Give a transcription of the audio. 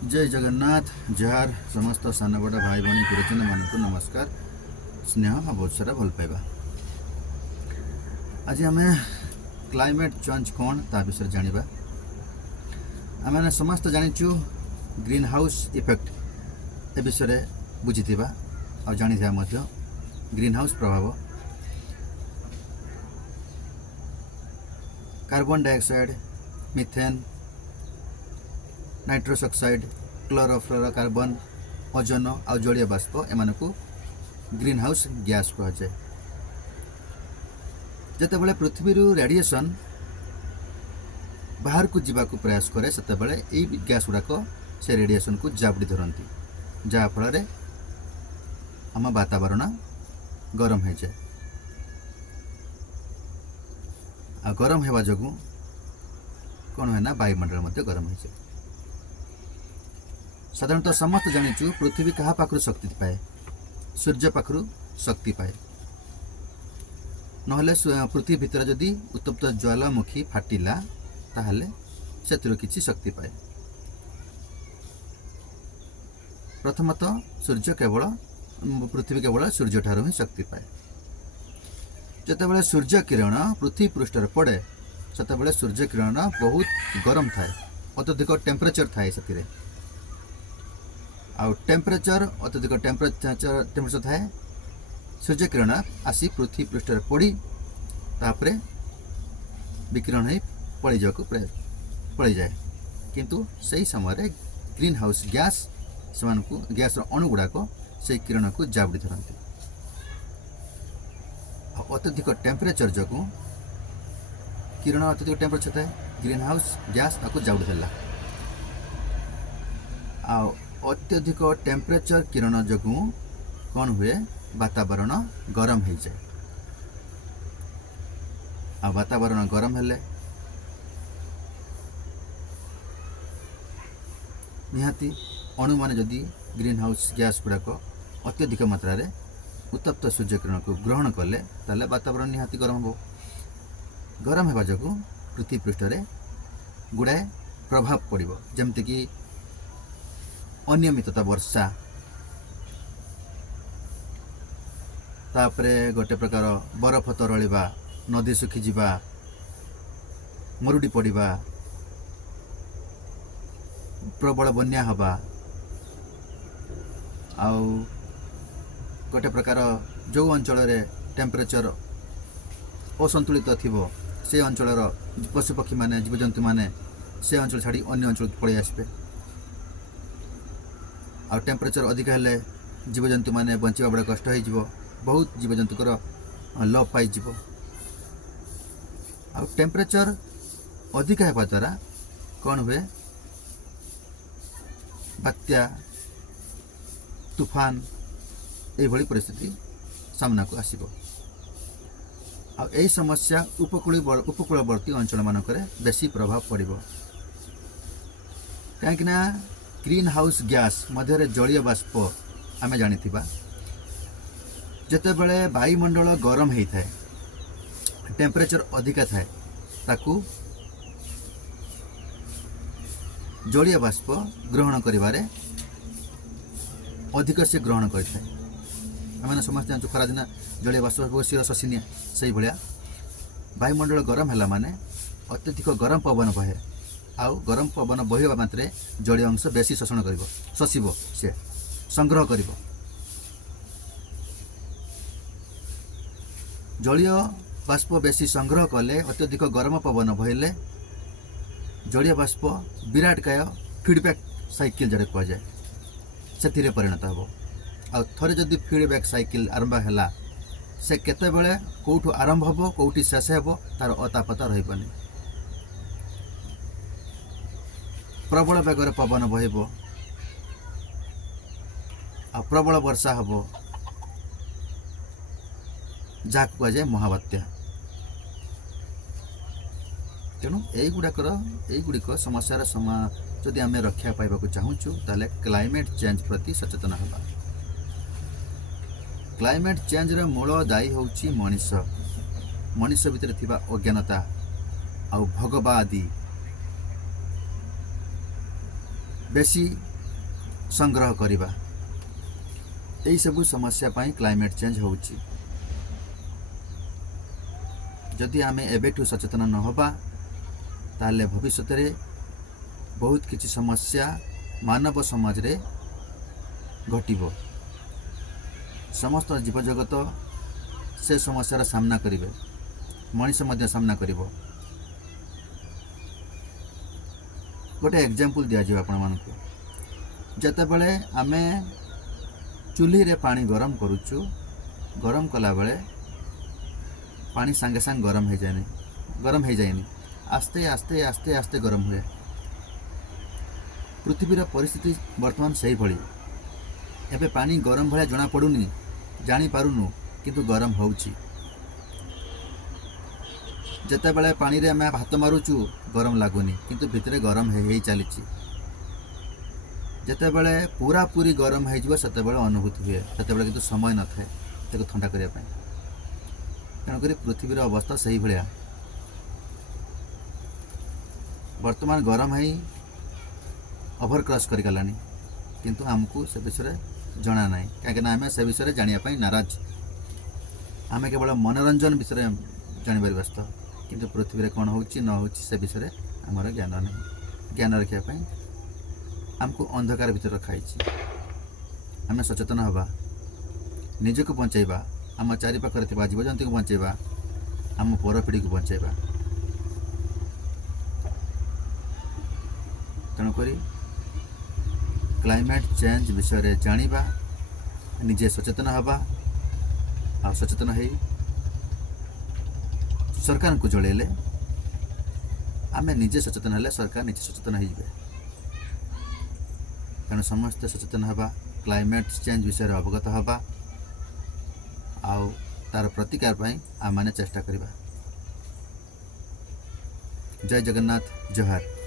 जय जगन्नाथ। जहार समस्त सान बड़ा भाई भाई गुरुजन मानक नमस्कार, स्नेह और बहुत सारा भल पाइबा। आज आम क्लाइमेट चेंज कौन ता विषय जानिबा। आम समस्त जानिचु ग्रीन हाउस इफेक्ट ए विषय बुझीथिबा और जानिथिबा मध्य ग्रीन हाउस प्रभाव carbon dioxide, methane, nitrous oxide, chlorofluorocarbon, ozone और जलीय बाष्प एम को ग्रीन हाउस गैस कह जाए। जितेबाला पृथ्वी रेडिएशन बाहर को जीवा प्रयास करे से गैस गुड़ाक से रेडिएशन को जाबड़ी धरती, जहाँफल आम वातावरण गरम हो जाए। आ गरम होगा जो कौन है ना वायुमंडल गरम हो जाए। साधारणतः समस्त जानिचु पृथ्वी क्या पाखु शक्ति पाए, सूर्य पाखु शक्ति पाए। नहले पृथ्वी भितर जदि उत्तप्त ज्वालामुखी फाटिला ताहले से किसी शक्ति पाए। प्रथमतः सूर्य केवल पृथ्वी केवल सूर्य ठारू ही शक्ति पाए। जितेबाला सूर्य किरण पृथ्वी पृष्ठ पड़े से सूर्य किरण बहुत गरम थाए, अत्यधिक टेम्परेचर थाए से आउ टेम्परेचर अत्यधिक टेम्परेचर थाए। सूर्य किरण आसी पृथ्वी पृष्ठ पड़ी तापरे विकिरण हो पड़ जाए, किंतु सही समय ग्रीन हाउस गैस से गैस अणु गुड़ाक से किरण को जाबड़ी धरती। अत्यधिक टेम्परेचर जो किरण अत्यधिक टेम्परेचर थाए, ग्रीन हाउस गैस ताको जाबड़ी धरला। अत्यधिक टेम्परेचर किरण जो कौन हुए वातावरण गरम हो जाए। वातावरण गरम हेले निहाती अणु मान जदि ग्रीन हाउस गैस गुड़ाक अत्यधिक मात्रा रे उत्तप्त सूर्य किरण को ग्रहण कले ताले वातावरण निहाती गरम हो। गरम होगा जो पृथ्वी पृष्ठ रे गुड़ाए प्रभाव पड़ो, जमती कि अनियमितता वर्षा, तापरे गोटे प्रकार बरफ तरलिबा, नदी सुखीजा, मरुड़ी पड़ा, प्रबल बन्या हवा, आउ गोटे प्रकार जो अंचल टेम्परेचर असंतुलित थिबो से अंचलर पशुपक्षी माने जीवजंतु माने से अंचल छाड़ी अन्य अंचल पलि आसबे। आ टेम्परेचर अधिक हेले जीवजंतु माने बंचिबा बड़ा कष्ट हो, बहुत जीवजंतुकर लोप पाई। आ टेम्परेचर अधिक होगा द्वारा कौन हुए बात्या, तूफान ये परिस्थिति सामना को आसिबो। यही समस्या उपकूलवर्ती अंचल मानक बेसी प्रभाव पड़ो, कहीं ग्रीन हाउस गैस मध्य जलीय बाष्प आम जानी जितेबले वायुमंडल गरम होता है, टेम्परेचर अधिका थाए, ताकू जलीय बाष्प ग्रहण करिबारे अधिक से ग्रहण करता है। आम समस्त जानते खरा दिन जलीय बाष्प शिर शसीनिया से भाया वायुमंडल गरम है माने अत्यधिक गरम पवन बहे, आउ गरम पवन बहवा मात्रे जलीय अंश बेसी शोषण कर शोषिब, से संग्रह कर। जलीय बाष्प बेसी संग्रह कले अत्यधिक गरम पवन बहले जलीय बाष्प विराटकाय फीडबैक साइकिल जड़े कह जाए से परिणत हो। आ थरे जदि फीडबैक साइकिल आरंभ है से केतेबेले कौटू आरंभ हो कौटी शेष हो तार अतापता रही। प्रबल बेगर पवन बहब, आ प्रबल वर्षा हम जहाँ कहुए महाबात्या। तेणु युड़िक समस्यार जदि आम रक्षा पाइबा चाहूँ ताले क्लाइमेट चेंज प्रति सचेतन हवा। क्लाइमेट चेंज रे मूल दायी होउची मनीष भितर थिबा अज्ञानता आ भोगबादी बेसी संग्रह करवा यही सब समस्या पाई क्लाइमेट चेंज होउची। जदि आमे एबेठू सचेतन न होबा ताले भविष्य रे बहुत किछि समस्या मानव समाज रे घटिबो। समस्त जीव जगत से समस्यार सामना करिवे, मनीष मध्य सामना करिवो। गोटे एग्जांपल दिया जाय आपण मानकु। जते बेले आमे चूल्ही रे पानी गरम करूचु, गरम कला बेले पानी संगे संग गरम हो जाएनी, आस्ते आस्ते आस्ते आस्ते गरम हुए। पृथ्वीर परिस्थिति वर्तमान सही भली। एबे पानी गरम भले जना पड़ुनी, जानी पारुनु, किंतु गरम होउची। जते बेले पानी रे आमे हाथ मारुचु गरम लागुनी, किंतु भितरे गरम हे चलीची। जते बेले पूरा पूरी गरम हो जिवो सेते बेले अनुभूति हुए, सेते बेले किंतु समय न थाए ताको ठंडा करिया पई। तेणुक पृथ्वीर अवस्था सही भाया। वर्तमान गरम है ओभर क्रॉस कर गलानी, किंतु हमको से विषय जना ना, कहीं आम से विषय जानापी नाराज। आम केवल मनोरंजन विषय जानवर व्यस्त, किंतु पृथ्वी में कौन होची न होची से विषय आमर ज्ञान नहीं। ज्ञान रखापी आमको अंधकार भीतर रखाई। आम सचेतन हवा, निजक बचाइबा, आम चारिपाखरे थिबा जीवजंतु को बचाइबा, आम पर पीढ़ी को बचाइबा। तेणुक क्लाइमेट चेंज विषय जानिबा, निजे सचेतन हवा, आ सचेतन है सरकार को जड़ेले आमे निजे सचेतन हेले सरकार निजे सचेतन हो जाए। तेणु समस्ते सचेतन हवा, क्लाइमेट चेंज विषय अवगत हवा, आउ तार प्रतिकार पाई आम माने चेष्टा करिबा। जय जगन्नाथ, जोहार।